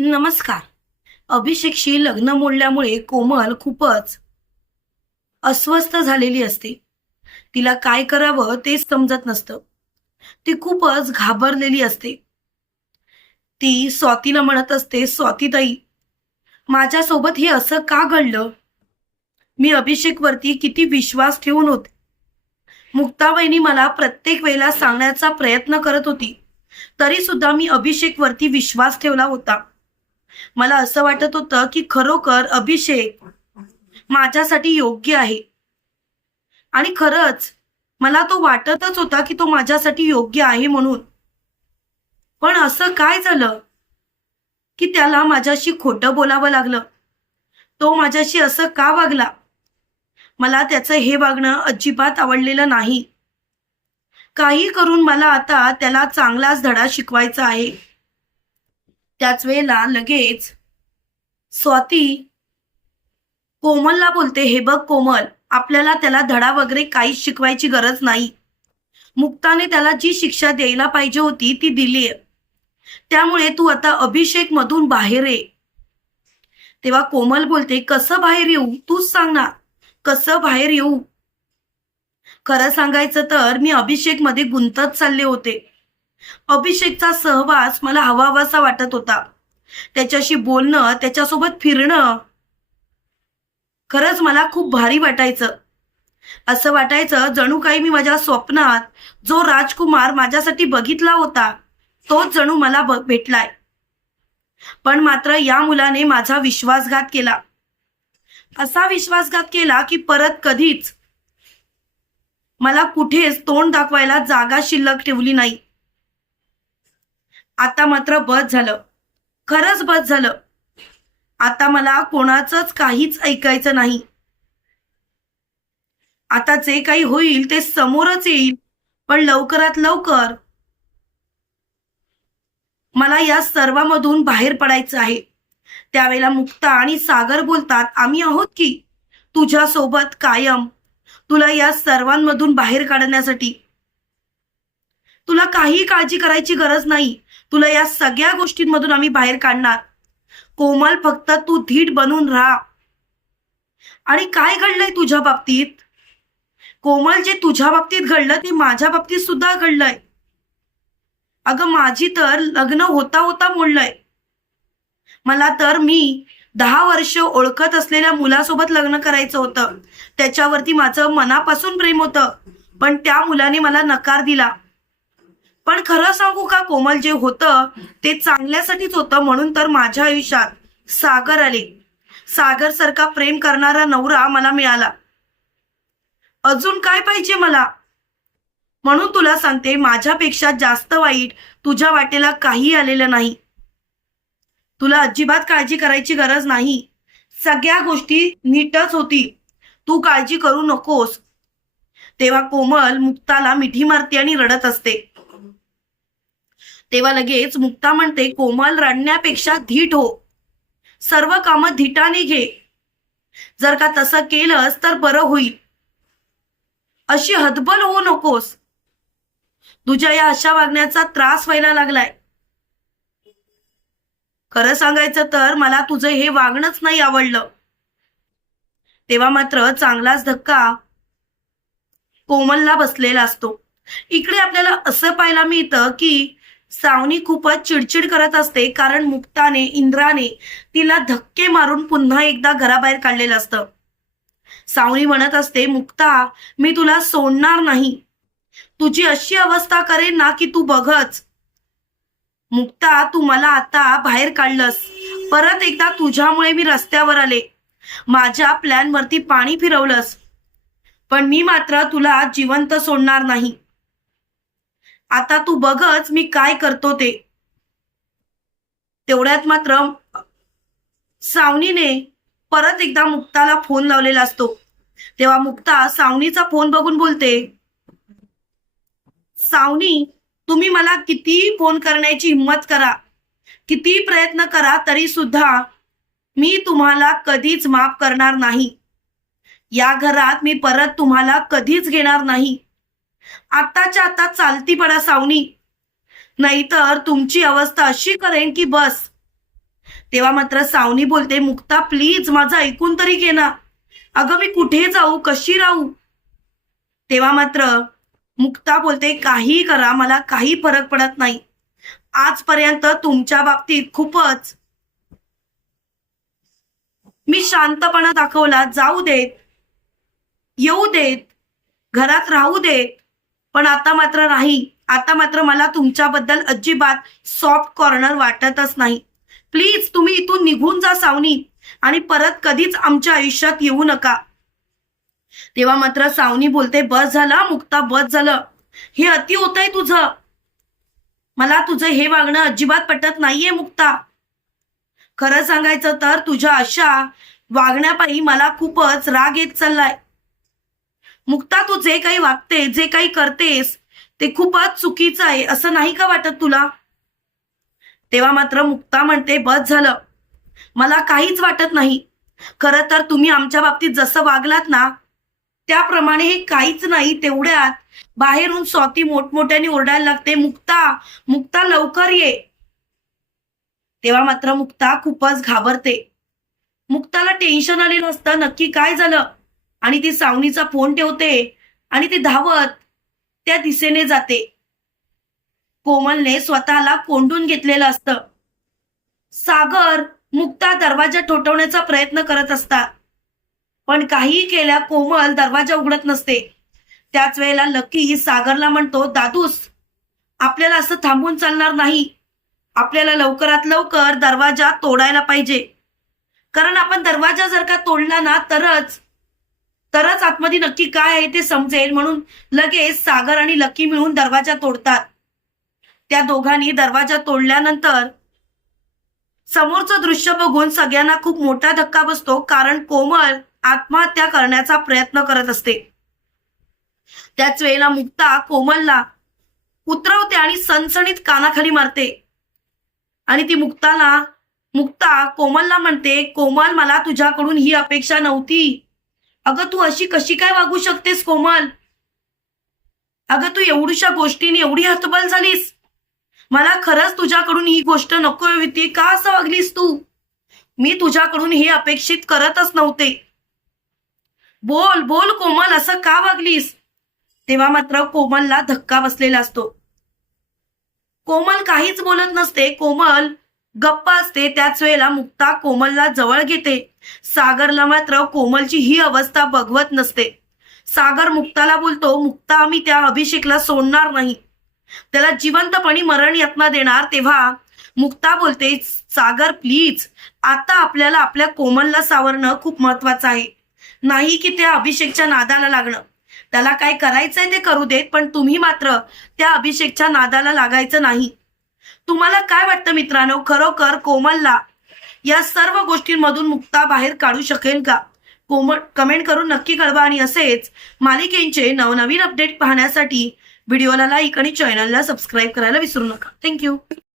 नमस्कार. अभिषेकशी लग्न मोडल्यामुळे कोमल खूपच अस्वस्थ झालेली असते. तिला काय करावं तेच समजत नसतं. ती खूपच घाबरलेली असते. ती स्वातीला म्हणत असते स्वातीताई माझ्यासोबत हे असं का घडलं? मी अभिषेकवरती किती विश्वास ठेवून होते. मुक्ताबाईंनी मला प्रत्येक वेळेला सांगण्याचा प्रयत्न करत होती. तरी सुद्धा मी अभिषेकवरती विश्वास ठेवला होता. मला असं वाटत होतं की खरोखर अभिषेक माझ्यासाठी योग्य आहे. आणि खरंच मला तो वाटतच होता की तो माझ्यासाठी योग्य आहे म्हणून. पण असं काय झालं की त्याला माझ्याशी खोटं बोलावं लागलं? तो माझ्याशी असं का वागला? मला त्याचं हे वागणं अजिबात आवडलेलं नाही. काही करून मला आता त्याला चांगलाच धडा शिकवायचा आहे. त्याच वेळेला लगेच स्वाती कोमलला बोलते हे बघ कोमल आपल्याला त्याला धडा वगैरे काहीच शिकवायची गरज नाही. मुक्ताने त्याला जी शिक्षा द्यायला पाहिजे होती ती दिलीय त्यामुळे तू आता अभिषेक मधून बाहेर ये. तेव्हा कोमल बोलते कसं बाहेर येऊ? तूच सांग ना. कसं बाहेर येऊ? खरं सांगायचं तर मी अभिषेकमध्ये गुंतत चालले होते. अभिषेकचा सहवास मला हवावासा वाटत होता. त्याच्याशी बोलणं त्याच्यासोबत फिरणं खरंच मला खूप भारी वाटायचं. असं वाटायचं जणू काही मी माझ्या स्वप्नात जो राजकुमार माझ्यासाठी बघितला होता तोच जणू मला भेटलाय. पण मात्र या मुलाने माझा विश्वासघात केला. असा विश्वासघात केला की परत कधीच मला कुठेच तोंड दाखवायला जागा शिल्लक ठेवली नाही. आता मात्र बस झालं. खरंच बस झालं. आता मला कोणाचंच काहीच ऐकायचं नाही. आता जे काही होईल ते समोरच येईल पण लवकरात लवकर मला या सर्वांमधून बाहेर पडायचं आहे. त्यावेळेला मुक्ता आणि सागर बोलतात आम्ही आहोत की? तुझ्या सोबत कायम. तुला या सर्वांमधून बाहेर काढण्यासाठी. तुला काही काळजी करायची गरज नाही. तुला या सगळ्या गोष्टींमधून आम्ही बाहेर काढणार. कोमल फक्त तू धीट बनून राहा. आणि काय घडलंय तुझ्या बाबतीत? कोमल जे तुझ्या बाबतीत घडलं ते माझ्या बाबतीत सुद्धा घडलंय. अगं माझी तर लग्न होता होता मोडलंय. मला तर मी दहा वर्ष ओळखत असलेल्या मुलासोबत लग्न करायचं होतं. त्याच्यावरती माझं मनापासून प्रेम होतं. पण त्या मुलाने मला नकार दिला. पण खरं सांगू का कोमल जे होतं ते चांगल्यासाठीच होतं. म्हणून तर माझ्या आयुष्यात सागर आले. सागर सारखा प्रेम करणारा नवरा मला मिळाला. अजून काय पाहिजे मला? म्हणून तुला सांगते माझ्यापेक्षा जास्त वाईट तुझ्या वाटेला काही आलेलं नाही. तुला अजिबात काळजी करायची गरज नाही. सगळ्या गोष्टी नीटच होती. तू काळजी करू नकोस. तेव्हा कोमल मुक्ताला मिठी मारते आणि रडत असते. तेव्हा लगेच मुक्ता म्हणते कोमल रडण्यापेक्षा धीट हो. सर्व कामं धीटाने घे. जर का तसं केलंस तर बरं होईल. अशी हतबल होऊ नकोस. तुझ्या या अशा वागण्याचा त्रास व्हायला लागलाय. खरं सांगायचं तर मला तुझं हे वागणंच नाही आवडलं. तेव्हा मात्र चांगलाच धक्का कोमलला बसलेला असतो. इकडे आपल्याला असं पाहायला मिळतं की सावनी खूपच चिडचिड करत असते कारण मुक्ताने इंद्राने तिला धक्के मारून पुन्हा एकदा घराबाहेर काढलेलं असतं. सावनी म्हणत असते मुक्ता मी तुला सोडणार नाही. तुझी अशी अवस्था करेन ना की तू बघच. मुक्ता तू मला आता बाहेर काढलंस. परत एकदा तुझ्यामुळे मी रस्त्यावर आले. माझ्या प्लॅनवरती पाणी फिरवलंस. पण मी मात्र तुला जिवंत सोडणार नाही. आता तू बघच मी काय करतो ते. तेवढ्यात मात्र सावनीने परत एकदा मुक्ताला फोन लावलेला असतो. तेव्हा मुक्ता सावनीचा फोन बघून बोलते सावनी तुम्ही मला किती फोन करण्याची हिंमत करा. किती प्रयत्न करा तरी सुद्धा मी तुम्हाला कधीच माफ करणार नाही. या घरात मी परत तुम्हाला कधीच घेणार नाही. आताच्या आता चालती पडा सावनी. नाहीतर तुमची अवस्था अशी करेन की बस. तेव्हा मात्र सावनी बोलते मुक्ता प्लीज माझं ऐकून तरी घे ना. अगं मी कुठे जाऊ? कशी राहू? तेव्हा मात्र मुक्ता बोलते काही करा मला काही फरक पडत नाही. आजपर्यंत तुमच्या बाबतीत खूपच मी शांतपणा दाखवला. जाऊ देत. येऊ देत. घरात राहू देत. पण आता मात्र नाही. आता मात्र मला तुमच्याबद्दल अजिबात सॉफ्ट कॉर्नर वाटतच नाही. प्लीज तुम्ही इथून निघून जा सावनी. आणि परत कधीच आमच्या आयुष्यात येऊ नका. तेव्हा मात्र सावनी बोलते बस झाला मुक्ता बस झालं. हे अति होतंय तुझं. मला तुझं हे वागणं अजिबात पटत नाहीये मुक्ता. खरं सांगायचं तर तुझ्या अशा वागण्यापायी मला खूपच राग येत चाललाय. मुक्ता तू जे काही वागते जे काही करतेस ते खूपच चुकीचं आहे असं नाही का वाटत तुला? तेव्हा मात्र मुक्ता म्हणते बस झालं. मला काहीच वाटत नाही. खरं तर तुम्ही आमच्या बाबतीत जसं वागलात ना त्याप्रमाणे हे काहीच नाही तेवढ्यात बाहेरून स्वाती मोठमोठ्याने ओरडायला लागते मुक्ता मुक्ता लवकर ये. तेव्हा मात्र मुक्ता खूपच घाबरते. मुक्ताला टेन्शन आले नसतं नक्की काय झालं? आणि ती सावणीचा फोन ठेवते आणि ती धावत त्या दिशेने जाते. कोमलने स्वतःला कोंडून घेतलेलं असतं. सागर मुक्ता दरवाजा ठोठवण्याचा प्रयत्न करत असतात पण काहीही केल्या कोमल दरवाजा उघडत नसते. त्याच वेळेला लकी सागरला म्हणतो दादूस आपल्याला असं थांबून चालणार नाही. आपल्याला लवकरात लवकर दरवाजा तोडायला पाहिजे. कारण आपण दरवाजा जर का तोडला ना तरच तरच आतमध्ये नक्की काय आहे ते समजेल म्हणून लगेच सागर आणि लकी मिळून दरवाजा तोडतात. त्या दोघांनी दरवाजा तोडल्यानंतर समोरचं दृश्य बघून सगळ्यांना खूप मोठा धक्का बसतो कारण कोमल आत्महत्या करण्याचा प्रयत्न करत असते. त्याच वेळेला मुक्ता कोमलला उतरवते आणि सणसणीत कानाखाली मारते. आणि ती मुक्ताला मुक्ता कोमलला म्हणते कोमल मला तुझ्याकडून ही अपेक्षा नव्हती. अगं तू अशी कशी काय वागू शकतेस कोमल? अगं तू एवढीशा गोष्टीने एवढी हतबल झालीस. मला खरंच तुझ्याकडून ही गोष्ट नको होती. का असं वागलीस तू? मी तुझ्याकडून हे अपेक्षित करतच नव्हते. बोल बोल कोमल असं का वागलीस? तेव्हा मात्र कोमलला धक्का बसलेला असतो. कोमल काहीच बोलत नसते. कोमल गप्पा असते त्याच वेळेला मुक्ता कोमलला जवळ घेते. सागरला मात्र कोमलची ही अवस्था बघवत नसते. सागर मुक्ताला बोलतो मुक्ता आम्ही त्या अभिषेकला सोडणार नाही. त्याला जिवंतपणी मरण यातना देणार. तेव्हा मुक्ता बोलते सागर प्लीज आता आपल्याला आपल्या कोमलला सावरणं खूप महत्वाचं आहे. नाही की त्या अभिषेकच्या नादाला लागणं. त्याला काय करायचंय ते करू देत पण तुम्ही मात्र त्या अभिषेकच्या नादाला लागायचं नाही. तुम्हाला काय वाटतं मित्रांनो? खरोखर कोमलला या सर्व गोष्टींमधून मुक्ता बाहेर काढू शकेल का? कोमल कमेंट करून नक्की कळवा. आणि असेच मालिकेंचे नवनवीन अपडेट पाहण्यासाठी व्हिडिओला लाईक आणि चॅनलला सबस्क्राईब करायला विसरू नका. थँक्यू